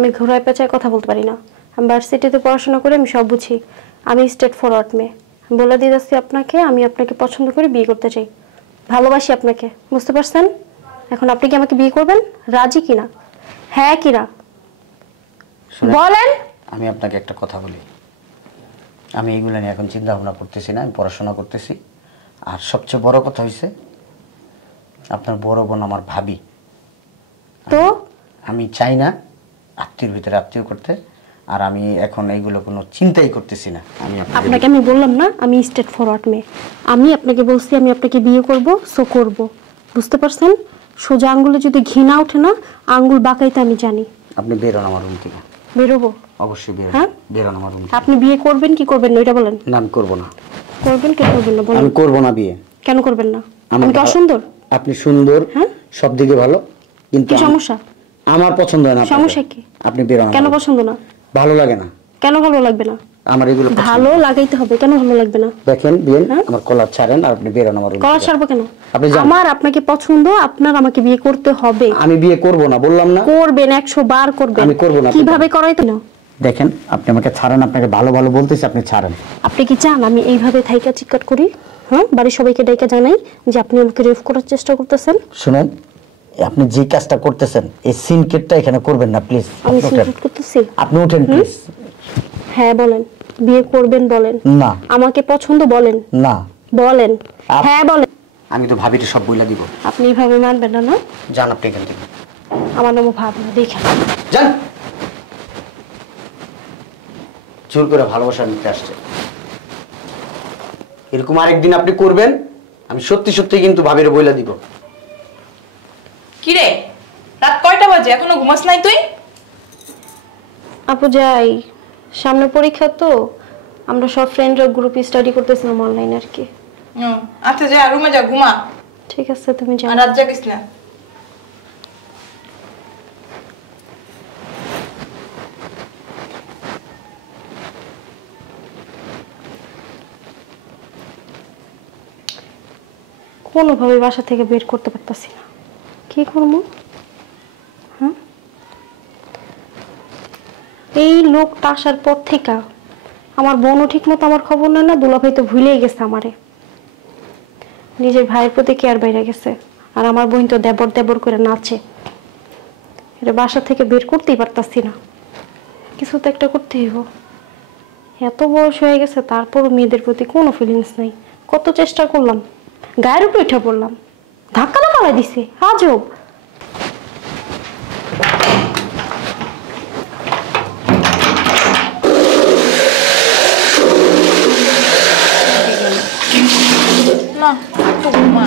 আমি ঘোরায় পেঁচায় কথা বলতে পারি না। আমি ভার্সিটিতে পড়াশোনা করে আমি সব বুঝি। আমি স্ট্রেট ফরওয়ার্ড মেয়ে। বলে দিয়েছি আপনাকে, আমি আপনাকে পছন্দ করে বিয়ে করতে চাই, ভালোবাসি আপনাকে, বুঝতে পারছেন? এখন আপনি কি আমাকে বিয়ে করবেন? রাজি কিনা? হ্যাঁ কিনা বলেন। আমি আপনাকে একটা কথা বলি, আমি এইগুলো নিয়ে এখন চিন্তা ভাবনা করতেছি না, আমি পড়াশোনা করতেছি। আর সবচেয়ে বড় কথা হইছে আপনার বড় বোন আমার ভাবি, তো আমি চাই না আত্মীয়র ভিতরে আত্মীয় করতে। আর আমি এখন এইগুলো কোনো চিন্তাই করতেছি না। আমি আপনাকে আমি বললাম না আমি স্ট্রেট ফরওয়ার্ড মেয়ে, আমি আপনাকে বলছি আমি আপনাকে বিয়ে করব, সো করব, বুঝতে পারছেন? সোজা আঙ্গুলে যদি ঘি না ওঠে না, আঙ্গুল বাঁকাইতে আমি জানি। আপনি বেরোন আমার রুম থেকে। বেরোবো? অবশ্যই বেরোন। হ্যাঁ বেরোন আমার রুম। আপনি বিয়ে করবেন কি করবেন না এটা বলেন। না আমি করব না। করবেন কি করবেন না বলেন। আমি করব না বিয়ে। কেন করবেন না? আমি কি অসুন্দর? আপনি সুন্দর, হ্যাঁ সব দিকে ভালো, কিন্তু কি সমস্যা? আমার পছন্দ হয় না। সমস্যা কি? আপনি বেরোন। কেন পছন্দ না? ভালো লাগে না। কেন ভালো লাগবে না? আমার এগুলো ভালো লাগাইতে হবে, কেন ভালো লাগবে না? দেখেন বিয়েন, আমার কলার ছাড়েন আর আপনি বেরোন আমার রুম। কলার ছাড়বো কেন? আপনি যান। আমার আপনাকে পছন্দ, আপনার আমাকে বিয়ে করতে হবে। আমি বিয়ে করব না বললাম না? করবেন, 100 বার করবেন। আমি করব না। কিভাবে করাইতে না? দেখেন আপনি আমাকে ছাড়েন, আপনাকে ভালো ভালো বলতেছি, আপনি ছাড়েন। আপনি কি চান আমি এইভাবে থাইকা চিৎকার করি? হ্যাঁ, বাড়ির সবাইকে ডাইকা জানাই যে আপনি আমাকে রেপ করার চেষ্টা করতেছেন? শুনেন, আপনি যে কাজটা করতেছেন এই সিনকেটটা এখানে করবেন না প্লিজ। আমি সিনকেট করতেছি? আপনি উঠেন প্লিজ। হ্যাঁ বলেন, বিয়ে করবেন বলেন। না। আমাকে পছন্দ বলেন। না। বলেন। হ্যাঁ বলেন। আমি তো ভাবিতে সব বইলা দিব। আপনি এইভাবে মানবেন না? না যান আপনি এখান থেকে। আমার নাম ভাবনা, দেখেন। যান। জোর করে ভালোবাসা নিতে আসছে। এরকম আরেকদিন আপনি করবেন, আমি সত্যি সত্যি কিন্তু ভাবিরে বইলা দিব। কি রে, রাত কয়টা বাজে এখনো ঘুমাস নাই তুই? আপু যাই, সামনে পরীক্ষা তো, আমরা সব ফ্রেন্ডরা গ্রুপ স্টাডি করতেছিলাম অনলাইন আর কি। আচ্ছা যা রুমে যা, ঘুমা। ঠিক আছে তুমি যাও। আর রাত জাগিস না। কোনোভাবে বাসা থেকে বের করতে পারতাছি না, কি করবো? হ্যাঁ, এই লোকটা আসার পর থেকে আমার বোনও ঠিক মতো আমার খবর নেয় না, দুলাভাই তো ভুলেই গেছে আমারে, নিজের ভাইয়ের প্রতি কেয়ার বাইরে গেছে। আর আমার বোন তো দেবর দেবর করে নাচে। এটা বাসা থেকে বের করতেই পারতাছি না, কিছু তো একটা করতে হইব। এত বয়স হয়ে গেছে তারপরও মেয়েদের প্রতি কোনো ফিলিংস নাই। কত চেষ্টা করলাম, গায়ের উপরে উঠে পড়লাম, ধাক্কা না পালাই দিছে। আজব। না একটু ঘুমা।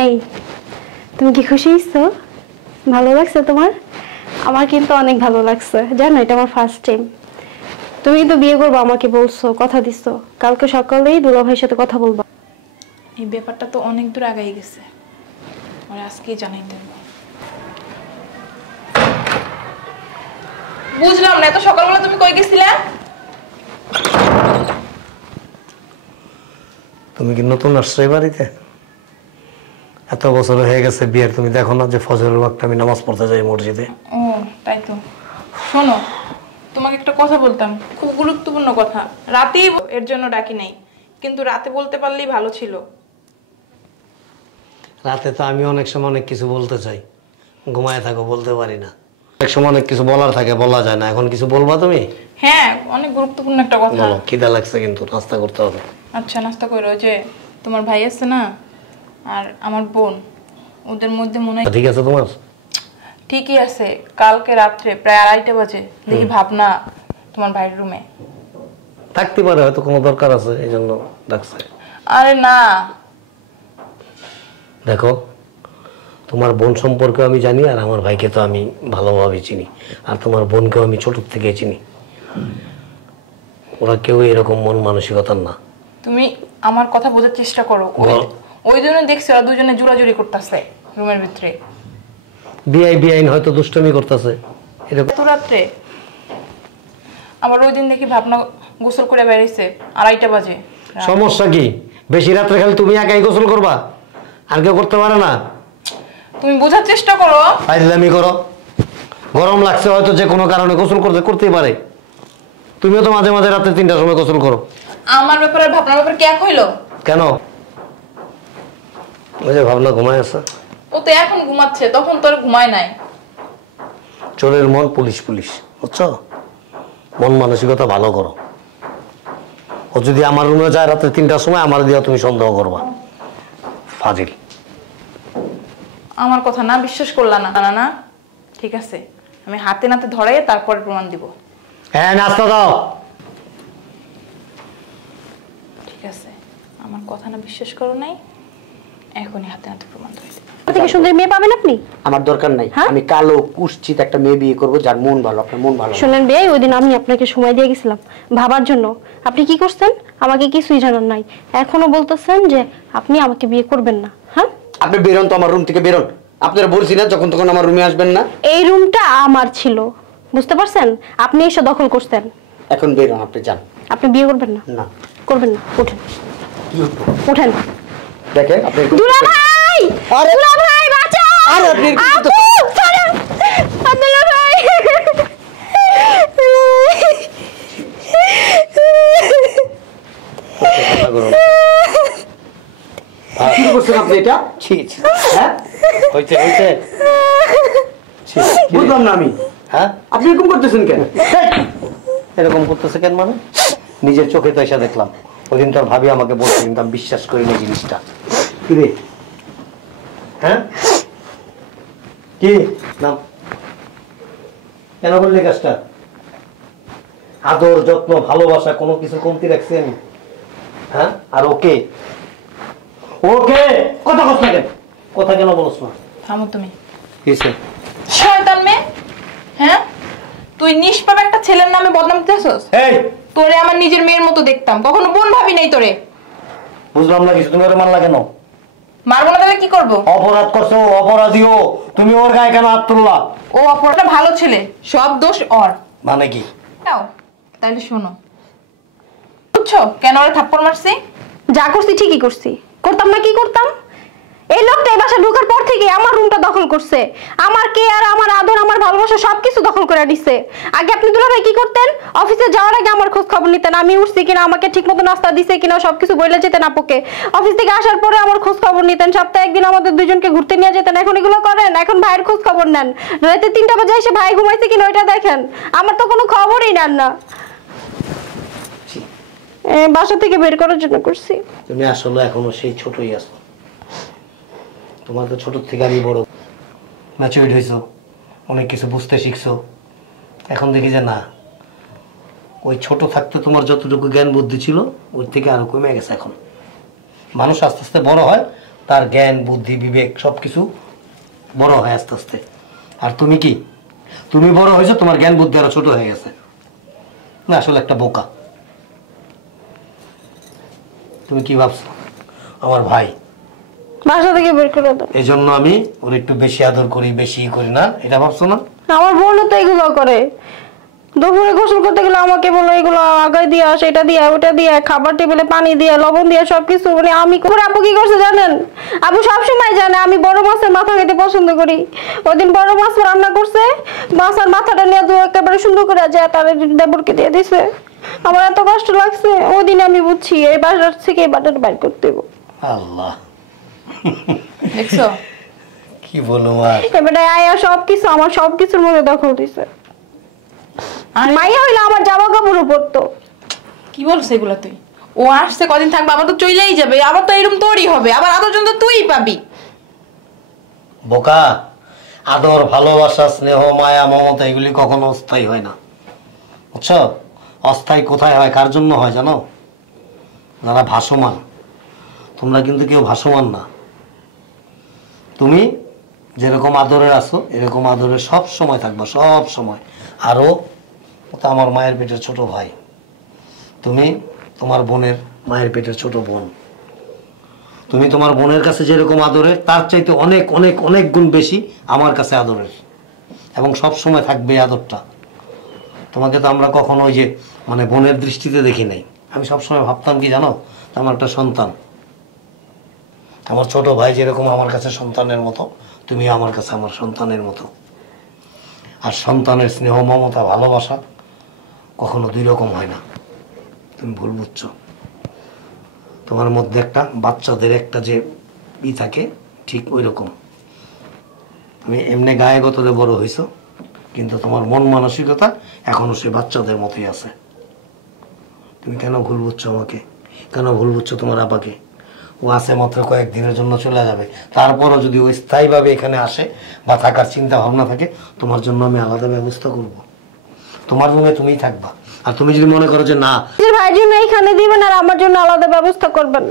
এই তুমি কি খুশি হইছো? ভালো লাগছে তোমার? আমার কিন্তু অনেক ভালো লাগছে, জানো এটা আমার ফার্স্ট টাইম। তুমি তো বিয়ে করবো আমাকে বলছো, কথা দিছো, কালকে সকালেই দুলা ভাইয়ের সাথে কথা বলবা। এই ব্যাপারটা তো অনেক দূর আগাই গেছে, আর আজকেই জানাইতে হবে। বুঝলাম না, এত সকালবেলা তুমি কই গেছিলে? তুমি কি নতুন আসছো এই বাড়িতে? এত বছর হয়ে গেছে বিয়ের, তুমি দেখো না যে ফজরের ওয়াক্তে আমি নামাজ পড়তে যাই মসজিদে? ও তাই তো। শোনো, তোমাকে একটা কথা বলতাম, খুব গুরুত্বপূর্ণ কথা। রাতেই এর জন্য ডাকি নাই, কিন্তু রাতে বলতে পারলেই ভালো ছিল। রাতে তো আমি অনেক সময় অনেক কিছু বলতে চাই, ঘুমায় থাকো, বলতে পারি না। অনেক সময় অনেক কিছু বলার থাকে, বলা যায় না। এখন কিছু বলবা তুমি? হ্যাঁ, অনেক গুরুত্বপূর্ণ একটা কথা। বলো। খিদা লাগছে কিন্তু, নাস্তা করতে হবে। আচ্ছা নাস্তা করো। যে তোমার ভাই আছে না আর আমার বোন, ওদের মধ্যে মনে হয় ঠিক আছে তোমার? ঠিকই আছে। কালকে রাত্রে প্রায় 2:30 বাজে দেখি ভাবনা তোমার ভাইয়ের রুমে। থাকতে পারে, হয়তো কোনো দরকার আছে এই জন্য ডাকছে। আরে না, দেখো তোমার বোন সম্পর্কে আমি জানি, আর আমার ভাইকে তো আমি ভালোভাবে চিনি, আর তোমার বোনকেও আমি ছোট থেকে চিনি। ওরা কেউ এরকম মন মানসিকতার না। তুমি আমার কথা বোঝার চেষ্টা করো। ওই জন্য দেখছি ওরা দুজনে জোরাজুরি করতেছে রুমের ভিতরে। বিআইন হয়তো দুষ্টমি করতেছে এরকম। এত রাত্রে আবার ওই দিন দেখি ভাবনা গোসল করে বেরিয়েছে 2:30 বাজে। সমস্যা কি? বেশি রাত্রে খালি তুমি একাই গোসল করবা, আর কেউ করতে পারে না? তুমি বোঝার চেষ্টা করো। ফাইজলামি করো। গরম লাগছে হয়তো, যে কোনো কারণে গোসল করতেই পারে। তুমিও তো মাঝে মাঝে রাতে 3টার সময় গোসল করো। আমার ব্যাপারে ভাবনার ব্যাপারে কে কইলো? কেন? ওই যে ভাবনা ঘুমায় আছে। ও তো এখন ঘুমাচ্ছে, তখন তোর ঘুমায় নাই। চোরের মন পুলিশ, বুঝছো? মন মানসিকতা ভালো করো। ও যদি আমার রুমে যায় রাতে 3টার সময়, আমার দিয়া তুমি সন্দেহ করবা। ফাজিল। আমার কথা না বিশ্বাস করলা না? না না, ঠিক আছে, আমি হাতে নাতে ধরাই তারপরে প্রমাণ দিব। হ্যাঁ, নাস্তা দাও। ঠিক আছে, আমার কথা না বিশ্বাস করো নাই, এখনই হাতে নাতে প্রমাণ ধরে দিব। থেকে সুন্দর মেয়ে পাবেন আপনি? আমার দরকার নাই, আমি কালো কুৎসিত একটা মেয়ে বিয়ে করবো যার মন ভালো। আপনার মন ভালো? শুনেন বিয়ে, ওই দিন আমি আপনাকে সময় দিয়ে গেছিলাম ভাবার জন্য। আপনি কি করছেন? আমাকে কিছুই জানান নাই। এখনো বলতেছেন যে আপনি আমাকে বিয়ে করবেন না। হ্যাঁ, আপনি বেরোন তো আমার রুম থেকে, বেরোন। আপনারা বলছি না যখন তখন আমার রুমে আসবেন না। এই রুমটা আমার ছিল, বুঝতে পারছেন? আপনি এসে দখল করছেন। এখন বেরোন, আপনি যান। আপনি বিয়ে করবেন না? না করবেন না। উঠেন, কি উঠবো? উঠেন। দেখেন আপনি। দুলা ভাই, আরে দুলা ভাই বাঁচাও! আরে আপনি আপু, ছাড়ো! দুলা ভাই! কি করছেন আপনি এটা? হ্যাঁ হইছে বুঝলাম না আমি। হ্যাঁ, আপনি এরকম করতেছেন কেন? এরকম করতেছে কেন মানে? নিজের চোখে তো এসে দেখলাম। ওই দিন তোর ভাবি আমাকে বলছে, কিন্তু আমি বিশ্বাস করি না জিনিসটা। কি রে? হ্যাঁ, কি নাম? কেন করলি কাজটা? আদর, যত্ন, ভালোবাসা কোনো কিছু কমতি রাখছি আমি? হ্যাঁ, আর ওকে কথা বলছ না কেন? কথা কেন বলছ না? থামো তুমি। কিসে? শয়তান মেয়ে! হ্যাঁ, তুই নিষ্পাপ একটা ছেলের নামে বদনাম দিতেছস। এই, তোরে আমার নিজের মেয়ের মতো দেখতাম, কখনো বোন ভাবি নাই তোরে। বুঝলাম না কিছু। তুমি ওর মানলা কেন? মারবো না তাহলে কি করবো? অপরাধ করছো, অপরাধীও। তুমি ওর গায়ে কেন হাত তুললা? ও অপরাধটা ভালো ছেলে, সব দোষ ওর। মানে কি? নাও তাহলে শোনো, বুঝছো কেন ওরা থাপ্পড় মারছি? যা করছি ঠিকই করছি। করতাম না কি করতাম? এই লোকটা এই বাসা ঢোকার পর থেকে আমার রুমটা দখল করছে। আমার কেয়ার, আমার আদর, আমার ভালোবাসা সবকিছু দখল করে নিচ্ছে। আগে আপনি দুলাভাই কি করতেন? অফিসে যাওয়ার আগে আমার খোঁজ খবর নিতেন, আমি উঠছি কিনা, আমাকে ঠিক মতো নাস্তা দিছে কিনা, সবকিছু বলে যেতেন আপুকে। অফিস থেকে আসার পরে আমার খোঁজ খবর নিতেন, সপ্তাহে একদিন আমাদের দুজনকে ঘুরতে নিয়ে যেতেন। এখন এগুলো করেন? এখন ভাইয়ের খোঁজ খবর নেন। রাতে 3টা বাজে এসে ভাই ঘুমাইছে কিনা ওইটা দেখেন। আমার তো কোনো খবরই নেন না। বাসা থেকে বের করার জন্য করছি। তুমি আসলে এখনো সেই ছোটই আছো। তোমার তো ছোট থেকে আমি বড় ম্যাচুরিট হয়েছো, অনেক কিছু বুঝতে শিখছো। এখন দেখি যে না, ওই ছোট থাকতে তোমার যতটুকু জ্ঞান বুদ্ধি ছিল ওই থেকে আরো কমে গেছে। এখন মানুষ আস্তে আস্তে বড় হয়, তার জ্ঞান বুদ্ধি বিবেক সবকিছু বড় হয় আস্তে আস্তে। আর তুমি কি, তুমি বড় হয়েছো, তোমার জ্ঞান বুদ্ধি আরো ছোট হয়ে গেছে। না, আসলে একটা বোকা। তুমি কি ভাবছো আমার ভাই? বাসা থেকে বের করে দেন। এই জন্য আমি ওর একটু বেশি আদর করি, বেশি করি না, এটা ভাবছো না? আমার বোনও তো এগুলো করে। দুপুরে গোসল করতে গেলে আমাকে বলো এগুলো আগায় দিয়া, সেটা দিয়া, ওটা দিয়া, খাবার টেবিলে পানি দিয়া, লবণ দিয়া, সবকিছু। মানে আমি করে আপু কি করছে জানেন? আপু সবসময় জানে আমি বড় মাছের মাথা খেতে পছন্দ করি। ওই দিন বড় মাছ রান্না করছে, মাছের মাথাটা নিয়ে একেবারে সুন্দর করে যায় তার দেবরকে দিয়ে দিছে। আমার এত কষ্ট লাগছে। ওই দিন আমি বুঝছি এই বাসার থেকে এই বাটার বাইর করতে হবে। আল্লাহ, দেখছো কি বলবো আর? এবারে আয়া সবকিছু আমার সবকিছুর মধ্যে দখল দিছে। মাইয়া হইলে আমার জামা কাপড় পরতো। কি বলছ এগুলা তুই? ও আসছে কদিন থাকবে, আবার তো চলেই যাবে, আবার তো এরকম তোরই হবে, আবার আদর জন্য তুই পাবি। বোকা, আদর, ভালোবাসা, স্নেহ, মায়া, মমতা এগুলি কখনো অস্থায়ী হয় না, বুঝছো? অস্থায়ী কোথায় হয়, কার জন্য হয় জানো? যারা ভাসমান। তোমরা কিন্তু কেউ ভাসমান না। তুমি যেরকম আদরের আছো এরকম আদরের সব সময় থাকবা, সব সময়। আরো ও তো আমার মায়ের পেটের ছোট ভাই। তুমি তোমার বোনের মায়ের পেটের ছোট বোন। তুমি তোমার বোনের কাছে যেরকম আদরের তার চাইতে অনেক অনেক অনেক গুণ বেশি আমার কাছে আদরের, এবং সব সময় থাকবে এই আদরটা। তোমাকে তো আমরা কখনো ওই যে মানে বোনের দৃষ্টিতে দেখি নাই। আমি সবসময় ভাবতাম কি জানো, আমার একটা সন্তান, আমার ছোট ভাই যেরকম আমার কাছে সন্তানের মতো, তুমি আমার কাছে আমার সন্তানের মতো। আর সন্তানের স্নেহ, মমতা, ভালোবাসা কখনো দুই রকম হয় না। তুমি ভুল বুঝছো। তোমার মধ্যে একটা বাচ্চাদের একটা যে থাকে, ঠিক ওই রকম। তুমি এমনি গায়ে গতরে বড় হইছো, কিন্তু তোমার মন মানসিকতা এখনো সে বাচ্চাদের মতোই আছে। তুমি কেন ভুল বুঝছো আমাকে? কেন ভুল বুঝছো তোমার আব্বাকে? ও আসে মাত্র কয়েকদিনের জন্য চলে যাবে, তারপরও যদি ও স্থায়ীভাবে এখানে আসে বা থাকার চিন্তা ভাবনা থাকে, তোমার জন্য আমি আলাদা ব্যবস্থা করব। তোমার রুমে তুমিই থাকবা। আর তুমি যদি মনে করো যে না, ভাইয়ের জন্য এইখানে দিবেন আর আমার জন্য আলাদা ব্যবস্থা করবেন।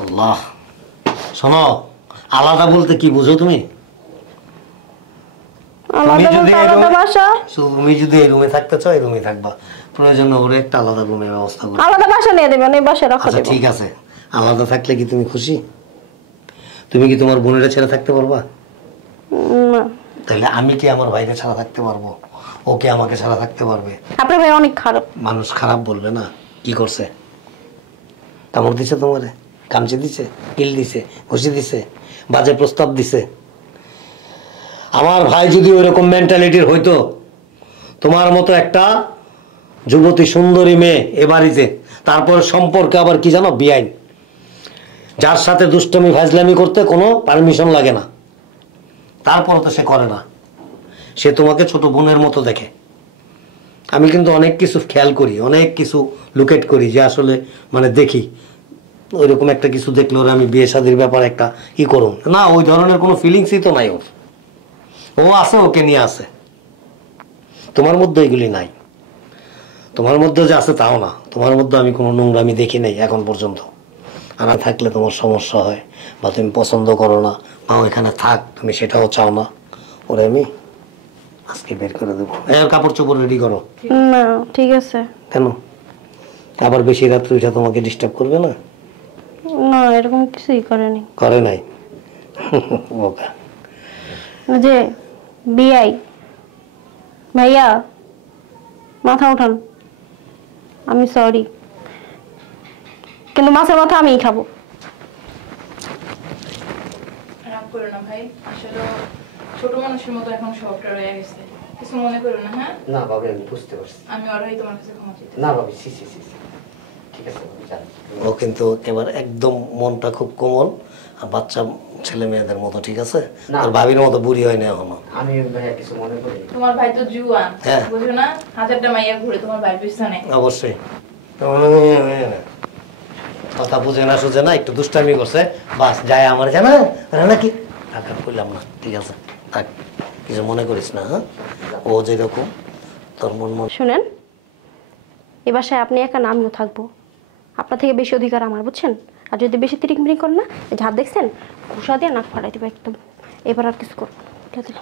আল্লাহ, শোনো, আলাদা বলতে কি বুঝো তুমি? তুমি যদি এই রুমে থাকতে চাও এই রুমে থাকবা, প্রয়োজন ওরে একটা আলাদা রুমের ব্যবস্থা করো। আলাদা বাসা নিয়ে দেবেন, এই বাসায় রাখা আচ্ছা ঠিক আছে, আলাদা থাকলে কি তুমি খুশি? তুমি কি তোমার বোনেরা ছেড়ে থাকতে পারবা? না। তাহলে আমি কি আমার ভাইকে ছাড়া থাকতে পারবো? ওকে আমাকে ছাড়া থাকতে পারবে? আপনার ভাই অনেক খারাপ। মানুষ খারাপ বলবে না? কি করছে? কামড় দিছে তোমারে? কামচে দিছে? কিল দিছে? ঘুষি দিছে? বাজে প্রস্তাব দিছে? আমার ভাই যদি ওইরকম মেন্টালিটির হইতো, তোমার মতো একটা যুবতী সুন্দরী মেয়ে এ বাড়িতে, তারপর সম্পর্কে আবার কি জানো, বেআইন, যার সাথে দুষ্টমি ফাজলামি করতে কোনো পারমিশন লাগে না, তারপর তো সে করে না। সে তোমাকে ছোট বোনের মতো দেখে। আমি কিন্তু অনেক কিছু খেয়াল করি, অনেক কিছু লুকেট করি, যে আসলে মানে দেখি ওইরকম একটা কিছু দেখলে ওরা আমি বিয়ে শাদীর ব্যাপারে একটা ই করুন না, ওই ধরনের কোনো ফিলিংসই তো নাই ওর। ও আছে, ওকে নিয়ে আসে। তোমার মধ্যে এগুলি নাই। তোমার মধ্যে যে আছে তাও না। তোমার মধ্যে আমি কোনো নোংরামি দেখি নাই এখন পর্যন্ত। আর না থাকলে তোমার সমস্যা হয়, বা তুমি পছন্দ করো না, বা এখানে থাক তুমি সেটাও চাও না, ওরে আমি আজকে বের করে দেবো। কাপড় চোপড় রেডি করো। না ঠিক আছে। কেন? আবার বেশি রাত্রে উঠে তোমাকে ডিস্টার্ব করবে না? না, এরকম কিছুই করেনি। করে নাই? বোকা। যে বিআই ভাইয়া, মাথা উঠান। আমি সরি, কিন্তু মাছের মাথা আমিই খাবো। রাগ করো না ভাই, আসলে ছোট মানুষের মতো এখন সবটা রয়ে গেছে, কিছু মনে করো না। হ্যাঁ না ভাবি, আমি বুঝতে পারছি। আমি ওরাই তোমার কাছে ক্ষমা চাইতে। না ভাবি, সি সি সি, ঠিক আছে। ও কিন্তু একেবারে একদম মনটা খুব কোমল, আর বাচ্চা ছেলে মেয়েদের মতো, ঠিক আছে? আর ভাবির মতো বুড়ি হয় না এখনো। আমি ভাইয়া কিছু মনে করি। তোমার ভাই তো জুয়ান, হ্যাঁ বুঝো না, হাজারটা মাইয়া ঘুরে তোমার ভাইয়ের পিছনে। অবশ্যই। কথা বুঝে না সুঝে না, একটু দুষ্টামি করছে, বাস যায় আমার জানা নাকি টাকা করলাম না, ঠিক আছে থাক, কিছু মনে করিস না। হ্যাঁ, ও যেরকম তোর মন মন। শুনেন, এ বাসায় আপনি একা না, আমিও থাকবো। আপনার থেকে বেশি অধিকার আমার, বুঝছেন? আর যদি বেশি তিরিক মিরিক করেন না, ঝাড় দেখছেন, ঘুষা দিয়ে নাক ফাটাই দেবো একদম। এবার আর কিছু করবো না।